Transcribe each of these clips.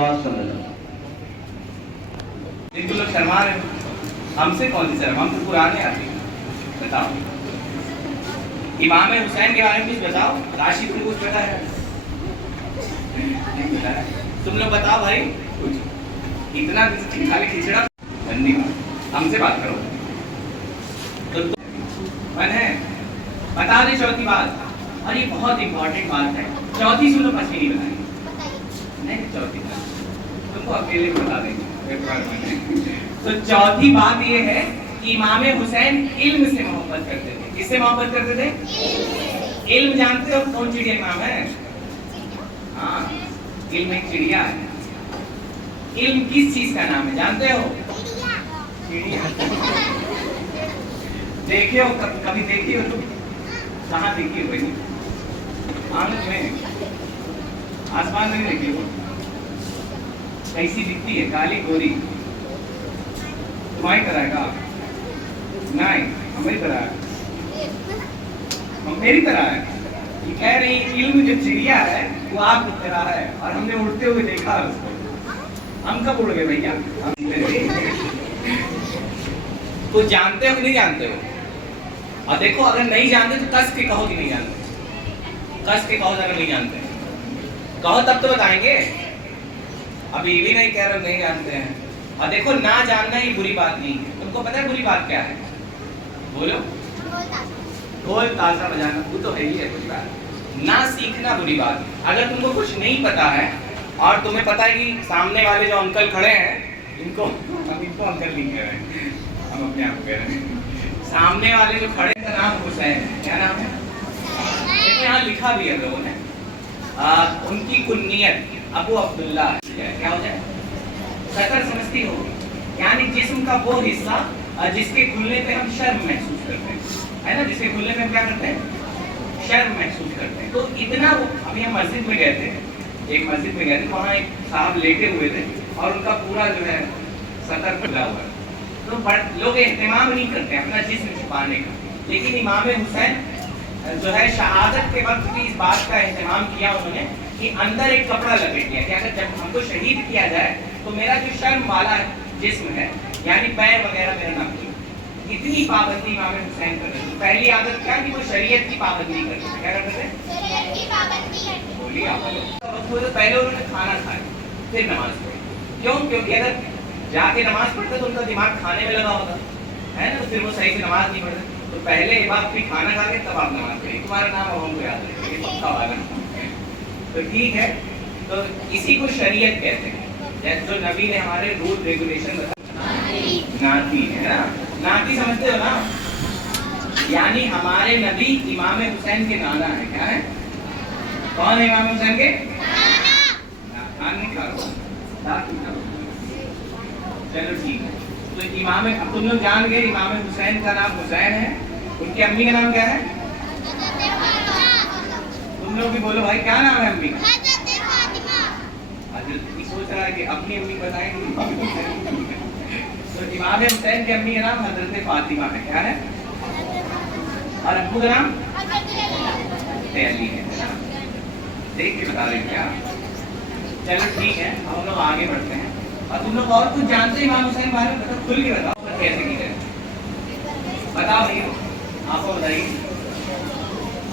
तुम लोग शर्मा रहे हो, हमसे कौन सी शर्म, हम तो पुराने आदमी हैं। बताओ इमाम हुसैन के बारे में कुछ बताओ, राशिद को कुछ पता है? नहीं पता है। तुम लोग बताओ भाई कुछ, इतना खाली खिचड़ा धन्य हमसे बात करो तो मन है। बता दे चौथी बात, और ये बहुत इंपॉर्टेंट बात है। चौथी सुनो, पांचवी नहीं बताएंगे। नहीं चौथी बात तुमको अकेले बता देंगे। तो चौथी बात ये है कि इमाम हुसैन इल्म से मोहब्बत करते थे। किससे मोहब्बत करते थे? इल्म। जानते हो कौन चिड़िया इमाम है? हाँ, इल्म एक चिड़िया है। इल्म किस चीज का नाम है जानते हो? चिड़िया। देखे हो कभी देखी हो तुम? कहाँ देखी हो भाई? आंगन में, आसमान में देखी हो? कैसी दिखती है? काली गोरी? तुम्हारी तरह का? नहीं, हमारी तरह है। मेरी तरह है। ये कह रही इल्म जो चिड़िया है वो आपकी तरह है, और हमने उड़ते हुए देखा उसको। हम कब उड़ गए भैया? तो जानते हो कि नहीं जानते हो? और देखो अगर नहीं जानते तो कस के कहो कि नहीं जानते। कस के कहो अगर नहीं जानते, कहो तब तो बताएंगे। अभी भी नहीं कह रहे नहीं जानते हैं। और देखो ना जानना ही बुरी बात नहीं है। तुमको पता है बुरी बात क्या है? बोलो। ढोल ताशा बजाना वो तो है ही है बुरी बात। ना सीखना बुरी बात। अगर तुमको कुछ नहीं पता है और तुम्हें पता है कि सामने वाले जो अंकल खड़े हैं इनको, हम इनको अंकल नहीं कह रहे हैं, हम अपने आप कह रहे हैं, सामने वाले जो खड़े का नाम हुसैन है। क्या नाम है? देखो यहाँ लिखा भी है लोगों ने। उनकी कुन्नियत अबू अब्दुल्ला क्या हो जाए? सतर समझती हो? यानी जिस्म का वो हिस्सा जिसके खुलने पे हम शर्म महसूस करते हैं, है ना? जिसके खुलने पे हम क्या करते हैं? शर्म महसूस करते हैं। तो इतना वो, अभी हम मस्जिद में गए थे, एक मस्जिद में गए थे, वहाँ एक साहब लेटे हुए थे और उनका पूरा जो है सतर खुला हुआ है। तो लोग एहतमाम नहीं करते अपना जिस्म छुपाने का, लेकिन इमाम हुसैन जो है शहादत के वक्त भी इस बात का एहतमाम किया उन्होंने कि अंदर एक कपड़ा लपेट दिया कि अगर जब हमको शहीद किया जाए तो मेरा जो शर्म वाला जिस्म है, यानी पैर वगैरह मेरा ना खुले। इतनी पाबंदी इमाम हुसैन कर रहे थे। पहली आदत क्या कि वो शरीयत की पाबंदी करते थे। क्या करते थे? शरीयत की पाबंदी। बोलिए आप लोग। तो पहले उन्होंने खाना खाया फिर नमाज पढ़ी। क्यों? क्योंकि अगर जाके नमाज पढ़ते तो उनका दिमाग खाने में लगा होता है ना, तो फिर वो सही से नमाज नहीं पढ़ते। तो पहले एक बार फिर खाना खा के तब आप नमाज पढ़िए। तुम्हारा नाम हमको याद है, ये पक्का वाला। तो ठीक है, तो इसी को शरीयत कहते हैं। जैसे जो नबी ने हमारे रूल रेगुलेशन नाती है ना, नाती समझते हो ना? यानी हमारे नबी इमाम हुसैन के नाना है। क्या है? कौन है इमाम हुसैन के? चलो ठीक है। तो इमाम, अब तुम लोग जान गए इमाम हुसैन का नाम हुसैन है। उनकी अम्मी का नाम क्या है? तुम लोग भी बोलो भाई, क्या नाम है अम्मी का? सोच रहा है कि अपनी अम्मी बताएंगे। तो इमाम हुसैन की अम्मी का नाम हजरत फातिमा है। क्या है? और अब्बू का नाम अली है। देख के बता रहे क्या? चलो ठीक है, अब हम लोग आगे बढ़ते हैं। और तुम लोग और कुछ जानते हैं इमाम हुसैन बारे में? खुल के बताओ कैसे की गए। बताओ भैया, आपको बताइए।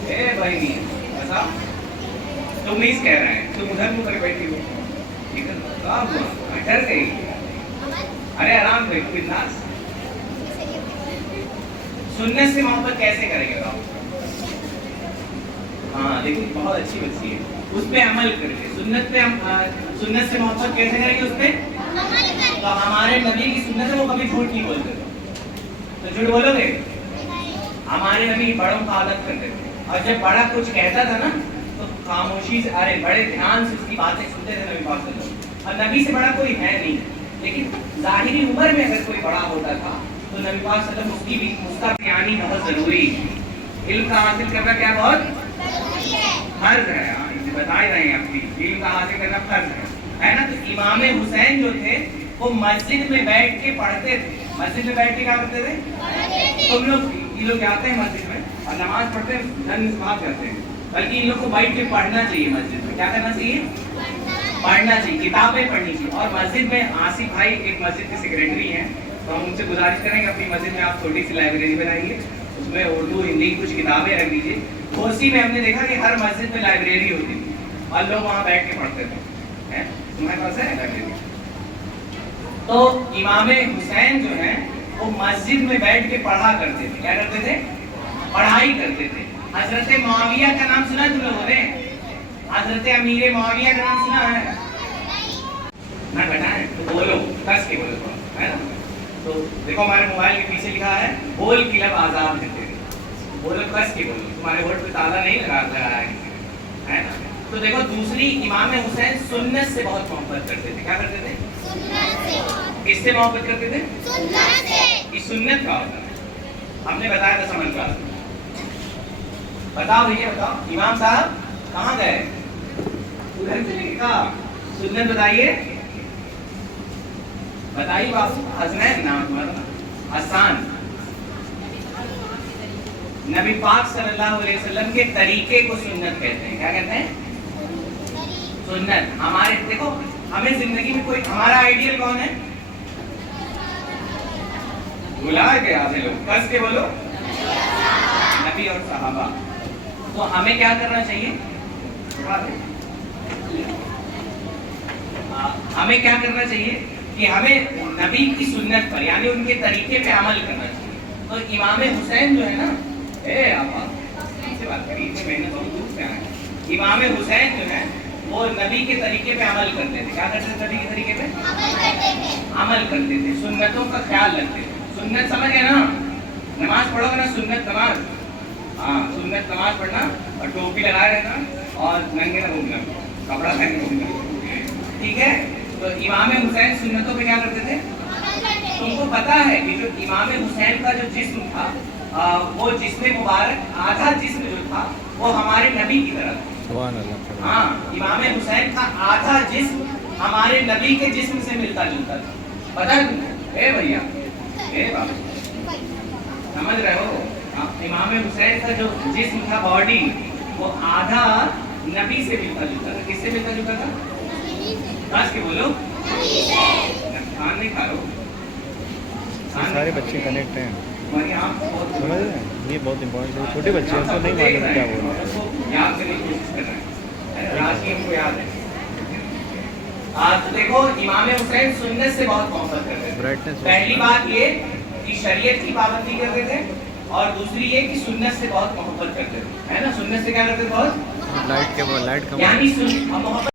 ए भाई नहीं है ऐसा, तुम नहीं कह रहे हैं, तुम उधर मुँह कर बैठी हो। डर गई? अरे आराम से बिंदास। सुन्नत से मोहब्बत कैसे करेंगे बताओ? हाँ देखो बहुत अच्छी बच्ची है, उस पे अमल करके। सुन्नत पे हम सुन्नत से मोहब्बत कैसे करेंगे? उस पे तो हमारे नबी की सुन्नत है, वो कभी झूठ नहीं बोलते थे। तो झूठ बोलोगे? हमारे नबी बड़ों का आदत करते थे, और जब बड़ा कुछ कहता था ना तो खामोशी से, अरे बड़े ध्यान से उसकी बातें सुनते थे नबी पाक सल्लल्लाहु अलैहि वसल्लम। और नबी से बड़ा कोई है नहीं, लेकिन ज़ाहिरी उम्र में अगर कोई बड़ा होता था तो नबी पाक सल्लल्लाहु अलैहि वसल्लम उसका बयानी बहुत जरूरी है। इल्म का हासिल करना क्या बहुत फर्ज है। बता ही रहे हैं अपनी, इल्म का हासिल करना फर्ज है ना? तो इमाम हुसैन जो थे वो मस्जिद में बैठ के पढ़ते थे। मस्जिद में बैठ के क्या करते थे? तुम लोग, ये लोग जाते हैं मस्जिद में और नमाज पढ़ते हैं, धन निस्बात करते हैं, बल्कि इन लोग को बैठ के पढ़ना चाहिए मस्जिद में। क्या करना चाहिए? پڑھنا چاہیے, کتابیں پڑھنی چاہیے. اور مسجد میں آصف بھائی ایک مسجد کے سیکریٹری ہیں, تو ہم ان سے گزارش کریں کہ اپنی مسجد میں آپ چھوٹی سی لائبریری بنائیے, اس میں اردو ہندی کی کچھ کتابیں رکھ دیجیے. کوسی میں ہم نے دیکھا کہ ہر مسجد میں لائبریری ہوتی تھی اور لوگ وہاں بیٹھ کے پڑھتے تھے. تمہارے پاس ہے لائبریری؟ تو امام حسین جو ہیں وہ مسجد میں بیٹھ کے پڑھا کرتے تھے. کیا کرتے تھے؟ پڑھائی کرتے تھے. حضرت معاویہ کا نام سنا تم لوگوں نے؟ حضرت امیر معاویہ کا نام سنا ہے؟ نہ بیٹا ہے تو بولو, کس کے بولو, ہے نا. تو دیکھو ہمارے موبائل کے پیچھے لکھا ہے بول کی لب آزاد ہے تیرے, بولو کس کے بولو, تمہارے ووٹ پہ تالا نہیں لگایا ہے نا. تو دیکھو دوسری, امام حسین سنت سے بہت محبت کرتے تھے. کیا کرتے تھے؟ کس سے محبت کرتے تھے؟ سنت سے. یہ سنت کا ہوتا ہے, ہم نے بتایا تھا سمجھ کا. بتاؤ بھیا بتاؤ, امام صاحب کہاں گئے؟ ادھر چلے گا. سنت بتائیے, بتائیے بابو. حسنین نام تمہارا, حسان. نبی پاک صلی اللہ علیہ وسلم کے طریقے کو سنت کہتے ہیں. کیا کہتے ہیں؟ سنت. ہمارے دیکھو, ہمیں زندگی میں کوئی, ہمارا آئیڈیل کون ہے؟ بلا کے آتے لوگ, کس کے بولو, نبی اور صحابہ. تو ہمیں کیا کرنا چاہیے؟ ہمیں کیا کرنا چاہیے کہ ہمیں نبی کی سنت پر یعنی ان کے طریقے پہ عمل کرنا چاہیے. تو امام حسین جو ہے نا, بات کری میں نے بہت دور سے آیا. امام حسین جو ہے وہ نبی کے طریقے پہ عمل کرتے تھے. کیا کرتے تھے؟ نبی کے طریقے پہ عمل کرتے تھے, سنتوں کا خیال رکھتے تھے. سنت سمجھ گئے نا, نماز پڑھو گے نا, سنت نماز. ہاں, سنت نماز پڑھنا اور ٹوپی لگائے رہنا اور ننگے نہ گھومنا, کپڑا پہن کے گھومنا. ٹھیک ہے. تو امام حسین سنتوں پہ کیا کرتے تھے؟ تم کو پتا ہے کہ جو امام حسین کا جو جسم تھا, وہ جسم مبارک آدھا جسم جو تھا وہ ہمارے نبی کی طرح تھا. سبحان اللہ. ہاں, امام حسین کا آدھا جسم ہمارے نبی کے جسم سے ملتا جلتا تھا. پتا ہے تم کو؟ اے بھیا, اے بابا, سمجھ رہے ہو؟ امام حسین کا جو جسم تھا, باڈی, وہ آدھا نبی سے ملتا جلتا تھا. کس سے ملتا جلتا تھا؟ کس کے بولو, کھان نہیں کھا رہا. سارے بچے کنیکٹ ہیں, سمجھ رہے ہیں, یہ بہت امپورٹنٹ ہے. چھوٹے بچے ہیں, ان کو نہیں معلوم کیا بول رہے ہیں. یاد کرنے کی کوشش کر رہے ہیں, راج ہم کو یاد ہے. تو دیکھو امام حسین سنت سے بہت محبت کرتے تھے. پہلی بات یہ کہ شریعت کی پابندی کرتے تھے, اور دوسری یہ کہ سنت سے بہت محبت کرتے تھے. ہے نا, سنت سے کیا کرتے تھے؟ بہت, لائٹ کے, لائٹ کا یعنی محبت